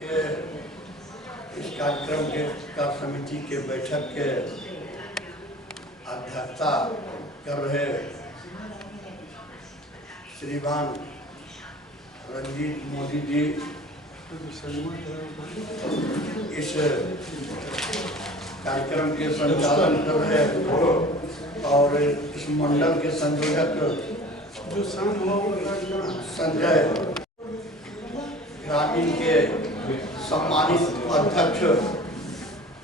इस कार्यक्रम का समिति के बैठक के अध्यक्षता कर रहे श्रीमान रंजीत मोदी जी, इस कार्यक्रम के संचालन कर रहे और इस मंडल के संयोजक संजय ग्रामीण के सम्मानित अध्यक्ष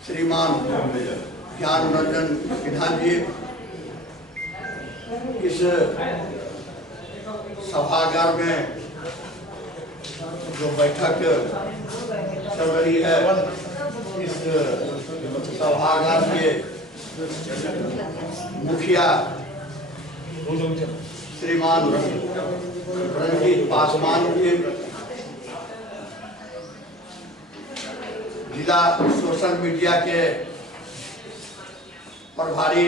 श्रीमान ज्ञान रंजन सिन्हा जी, इस सभागार में जो बैठक चल रही है, इस सभागार के मुखिया श्रीमान रंजीत पासवान जी, जिला सोशल मीडिया के प्रभारी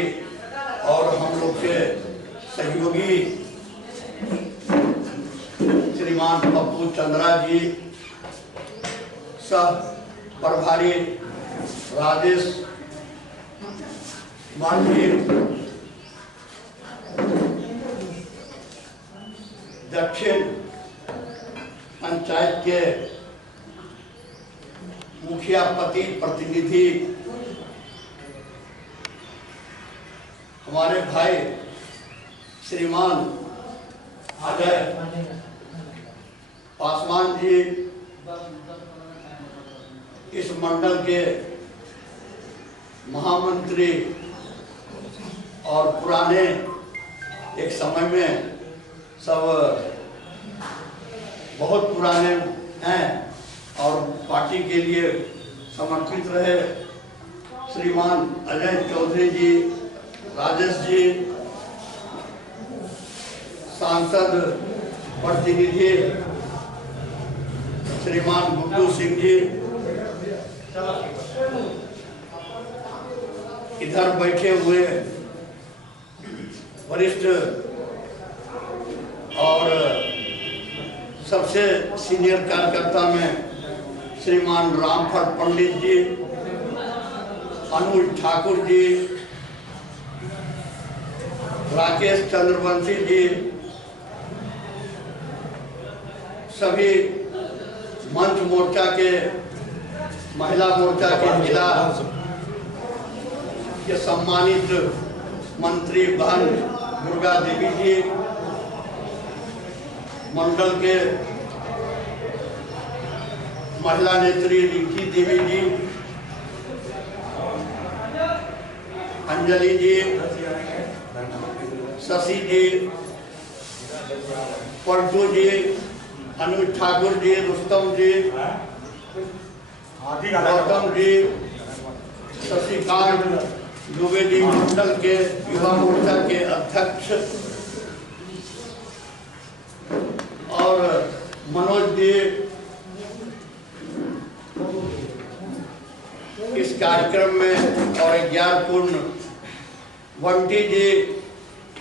और हम लोग के सहयोगी श्रीमान पप्पू चंद्रा जी, सह प्रभारी राजेश मांझी, दक्षिण पंचायत के मुखिया पति प्रतिनिधि हमारे भाई श्रीमान अजय पासवान जी, इस मंडल के महामंत्री और पुराने एक समय में सब बहुत पुराने हैं और पार्टी के लिए समर्पित रहे श्रीमान अजय चौधरी जी, राजेश जी, सांसद प्रतिनिधि श्रीमान गुड्डू सिंह जी, इधर बैठे हुए वरिष्ठ और सबसे सीनियर कार्यकर्ता में श्रीमान रामफल पंडित जी, अनुज ठाकुर जी, राकेश चंद्रवंशी जी, सभी मंच मोर्चा के, महिला मोर्चा के जिला के सम्मानित मंत्री बहन दुर्गा देवी जी, मंडल के महिला नेत्री रिंकी देवी जी, अंजलि जी, शशि जी, पलटू जी, अनुज ठाकुर जी, रुस्तम जी, गौतम जी, शशिकांत दुबे जी, मंडल के युवा मोर्चा के अध्यक्ष और मनोज जी, इस कार्यक्रम में और ज्ञानपूर्ण बंटी जी,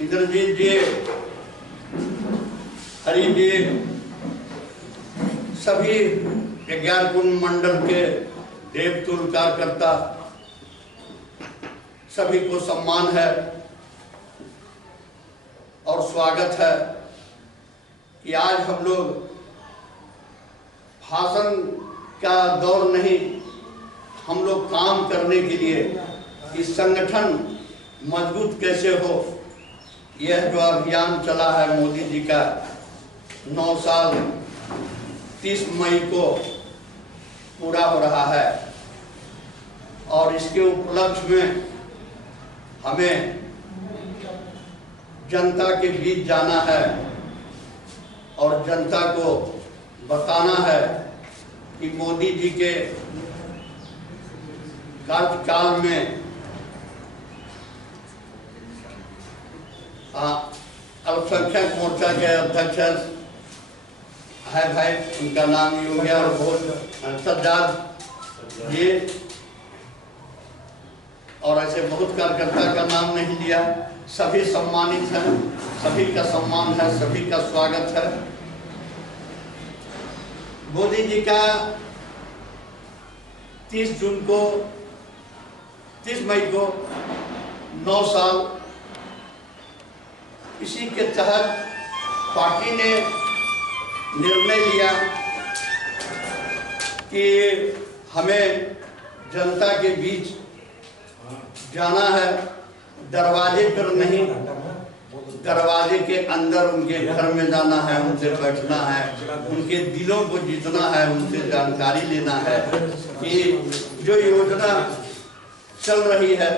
इंद्रजीत जी, हरि जी, सभी ज्ञानपूर्ण मंडल के देवतुल्य कार्यकर्ता, सभी को सम्मान है और स्वागत है कि आज हम लोग भाषण का दौर नहीं, हम लोग काम करने के लिए इस संगठन मजबूत कैसे हो, यह जो अभियान चला है मोदी जी का 9 साल 30 मई को पूरा हो रहा है और इसके उपलक्ष्य में हमें जनता के बीच जाना है और जनता को बताना है कि मोदी जी के कार्यकाल में अल्पसंख्यक मोर्चा के अध्यक्ष है भाई, उनका नाम ही हो गया, और बहुत सज्जाद जी, और ऐसे बहुत कार्यकर्ता का नाम नहीं लिया, सभी सम्मानित हैं, सभी का सम्मान है, सभी का स्वागत है। मोदी जी का 30 मई को 9 साल, इसी के तहत पार्टी ने निर्णय लिया कि हमें जनता के बीच जाना है, दरवाजे पर नहीं, दरवाजे के अंदर उनके घर में जाना है, उनसे बैठना है, उनके दिलों को जीतना है, उनसे जानकारी लेना है कि जो योजना चल रही है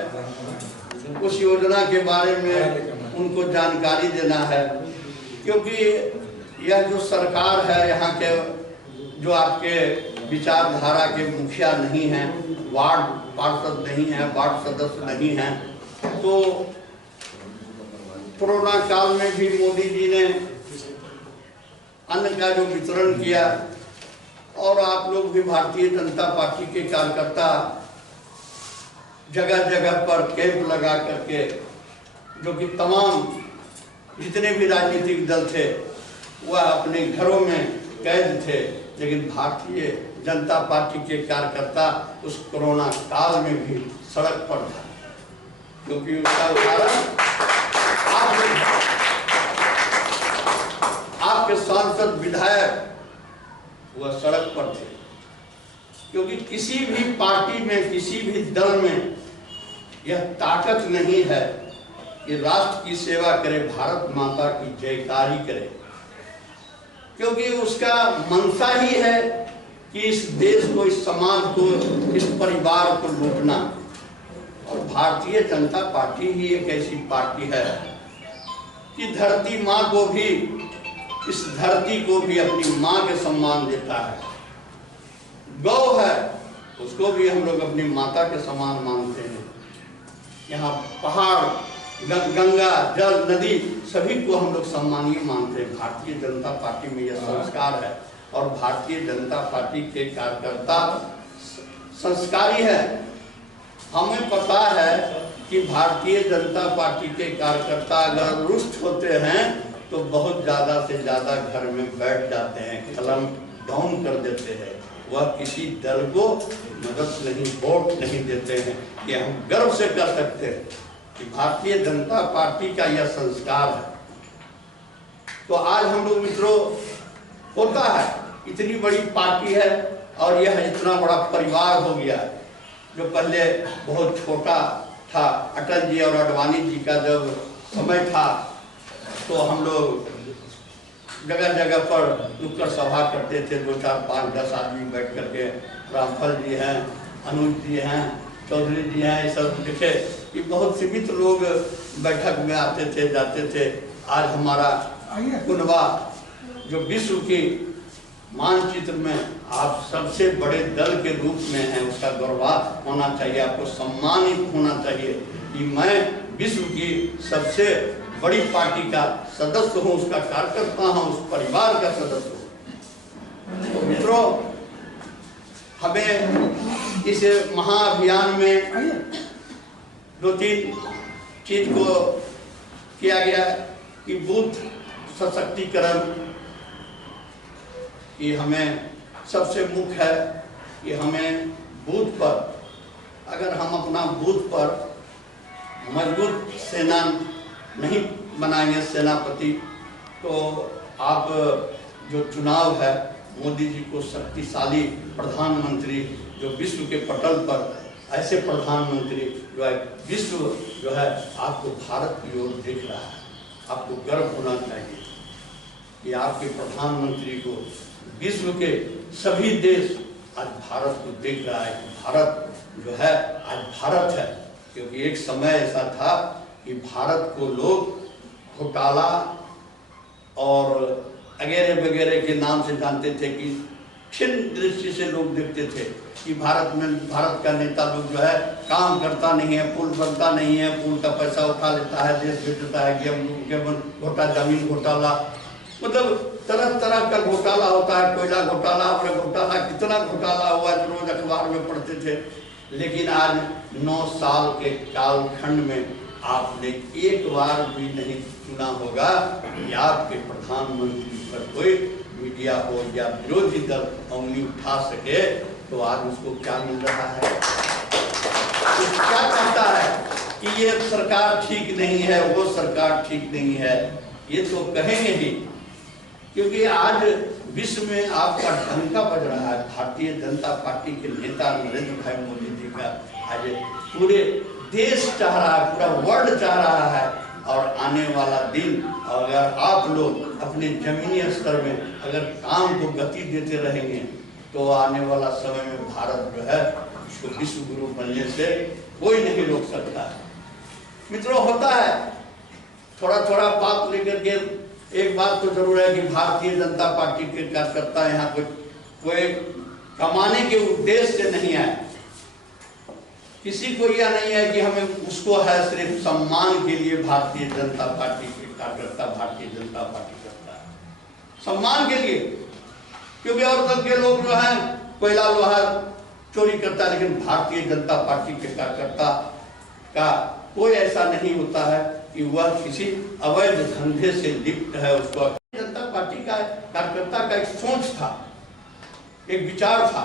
उस योजना के बारे में उनको जानकारी देना है। क्योंकि यह जो सरकार है, यहाँ के जो आपके विचारधारा के मुखिया नहीं हैं, वार्ड पार्षद नहीं हैं, वार्ड सदस्य नहीं हैं, तो कोरोना काल में भी मोदी जी ने अन्न का जो वितरण किया, और आप लोग भी भारतीय जनता पार्टी के कार्यकर्ता जगह जगह पर कैंप लगा करके, जो कि तमाम जितने भी राजनीतिक दल थे वह अपने घरों में कैद थे, लेकिन भारतीय जनता पार्टी के कार्यकर्ता उस कोरोना काल में भी सड़क पर था। क्योंकि उसका उदाहरण आपके सांसद विधायक वह सड़क पर थे। क्योंकि किसी भी पार्टी में, किसी भी दल में यह ताकत नहीं है कि राष्ट्र की सेवा करे, भारत माता की जयकारी करे, क्योंकि उसका मंशा ही है कि इस देश को, इस समाज को, इस परिवार को लूटना। और भारतीय जनता पार्टी ही एक ऐसी पार्टी है कि धरती माँ को भी, इस धरती को भी अपनी माँ के सम्मान देता है। गौ है, उसको भी हम लोग अपनी माता के समान मानते हैं। यहाँ पहाड़, गंगा, जल, नदी, सभी को हम लोग सम्मानीय मानते हैं। भारतीय जनता पार्टी में यह संस्कार है, और भारतीय जनता पार्टी के कार्यकर्ता संस्कारी है। हमें पता है कि भारतीय जनता पार्टी के कार्यकर्ता अगर रुष्ट होते हैं तो बहुत ज़्यादा से ज़्यादा घर में बैठ जाते हैं, कलम डाउन कर देते हैं। वह किसी दल को मदद नहीं, वोट नहीं देते हैं। ये हम गर्व से कर सकते हैं कि भारतीय जनता पार्टी का यह संस्कार है। तो आज हम लोग मित्रों, होता है इतनी बड़ी पार्टी है और यह इतना बड़ा परिवार हो गया। जो पहले बहुत छोटा था, अटल जी और आडवाणी जी का जब समय था, तो हम लोग जगह जगह पर नुक्कड़ सभा करते थे, 2, 4, 5, 10 आदमी बैठ करके। रामफल जी हैं, अनुज जी हैं, चौधरी जी हैं, ये सब देखे कि बहुत सीमित लोग बैठक में आते थे, जाते थे। आज हमारा कुनबा जो विश्व की मानचित्र में आप सबसे बड़े दल के रूप में है, उसका गौरव होना चाहिए, आपको सम्मानित होना चाहिए कि मैं विश्व की सबसे बड़ी पार्टी का सदस्य हूँ, उसका कार्यकर्ता हूँ, उस परिवार का सदस्य हूँ। तो मित्रों, हमें इस महाअभियान में 2-3 चीज को किया गया कि बूथ सशक्तिकरण, कि हमें सबसे मुख्य है कि हमें बूथ पर, अगर हम अपना बूथ पर मजबूत सेना नहीं बनाएंगे, सेनापति, तो आप जो चुनाव है, मोदी जी को शक्तिशाली प्रधानमंत्री, जो विश्व के पटल पर ऐसे प्रधानमंत्री जो है, विश्व जो है आपको भारत की ओर देख रहा है। आपको गर्व होना चाहिए कि आपके प्रधानमंत्री को विश्व के सभी देश आज भारत को देख रहा है कि भारत जो है आज भारत है। क्योंकि एक समय ऐसा था कि भारत को लोग घोटाला और वगैरह वगैरह के नाम से जानते थे, कि क्षीण दृष्टि से लोग देखते थे कि भारत का नेता लोग जो है काम करता नहीं है, पुल बनता नहीं है, पुल का पैसा उठा लेता है, देश बेचता है, जमीन घोटाला, मतलब तरह तरह का घोटाला होता है, कोयला घोटाला, अपना घोटाला, कितना घोटाला हुआ जो रोज अखबार में पढ़ते थे। लेकिन आज 9 साल के कालखंड में आपने एक बार भी नहीं सुना होगा कि आपके प्रधानमंत्री पर कोई मीडिया हो या विरोधी दल उंगली उठा सके तो आज उसको क्या मिल रहा है? तो क्या कहता है कि ये सरकार ठीक नहीं है, वो सरकार ठीक नहीं है, ये तो कहेंगे ही, क्योंकि आज विश्व में आपका डंका बज रहा है। भारतीय जनता पार्टी के नेता नरेंद्र भाई मोदी जी का आज पूरे देश चाह रहा है, पूरा वर्ल्ड चाह रहा है। और आने वाला दिन अगर आप लोग अपने जमीनी स्तर में अगर काम को गति देते रहेंगे तो आने वाला समय में भारत जो है उसको विश्व गुरु बनने से कोई नहीं रोक सकता है। मित्रों, होता है थोड़ा थोड़ा बात लेकर के, एक बात तो जरूर है कि भारतीय जनता पार्टी के कार्यकर्ता यहाँ कोई कमाने के उद्देश्य से नहीं आए। किसी को यह नहीं है कि हमें उसको है सिर्फ सम्मान के लिए भारतीय जनता पार्टी के कार्यकर्ता भारतीय जनता पार्टी करता है, सम्मान के लिए। क्योंकि और तक के लोग जो हैं कोयला लोहा चोरी करता है, लेकिन भारतीय जनता पार्टी के कार्यकर्ता का कोई ऐसा नहीं होता है कि वह किसी अवैध धंधे से लिप्त है। उसको जनता पार्टी का कार्यकर्ता का एक सोच था, एक विचार था।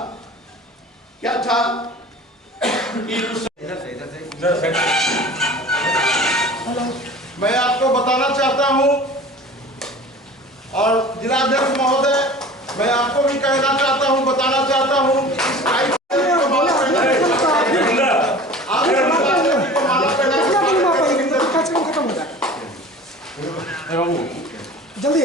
क्या था कि मैं आपको बताना चाहता हूं और जिलाध्यक्ष महोदय, मैं आपको भी कहना चाहता हूं, बताना चाहता हूं जल्दी